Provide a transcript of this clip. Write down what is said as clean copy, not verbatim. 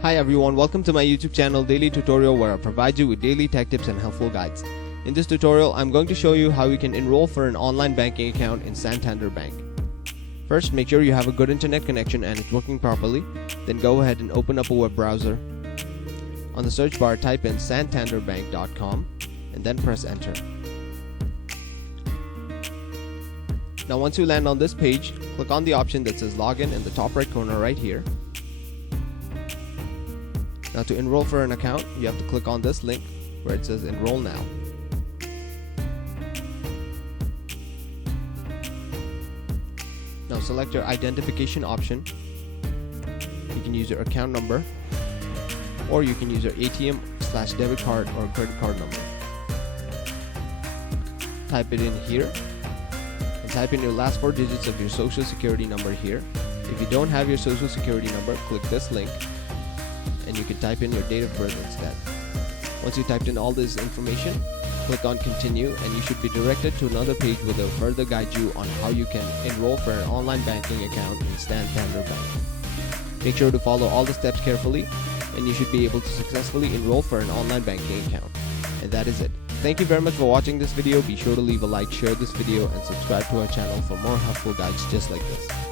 Hi everyone, welcome to my YouTube channel Daily Tutorial, where I provide you with daily tech tips and helpful guides. In this tutorial, I'm going to show you how you can enroll for an online banking account in Santander Bank. First, make sure you have a good internet connection and it's working properly. Then go ahead and open up a web browser. On the search bar, type in santanderbank.com and then press enter. Now once you land on this page, click on the option that says login in the top right corner right here. Now to enroll for an account, you have to click on this link where it says Enroll Now. Now select your identification option. You can use your account number, or you can use your ATM/debit card or credit card number. Type it in here and type in your last 4 digits of your social security number here. If you don't have your social security number, click this link and you can type in your date of birth instead. Once you typed in all this information, click on continue and you should be directed to another page where they'll further guide you on how you can enroll for an online banking account in Santander Bank. Make sure to follow all the steps carefully and you should be able to successfully enroll for an online banking account. And that is it. Thank you very much for watching this video. Be sure to leave a like, share this video and subscribe to our channel for more helpful guides just like this.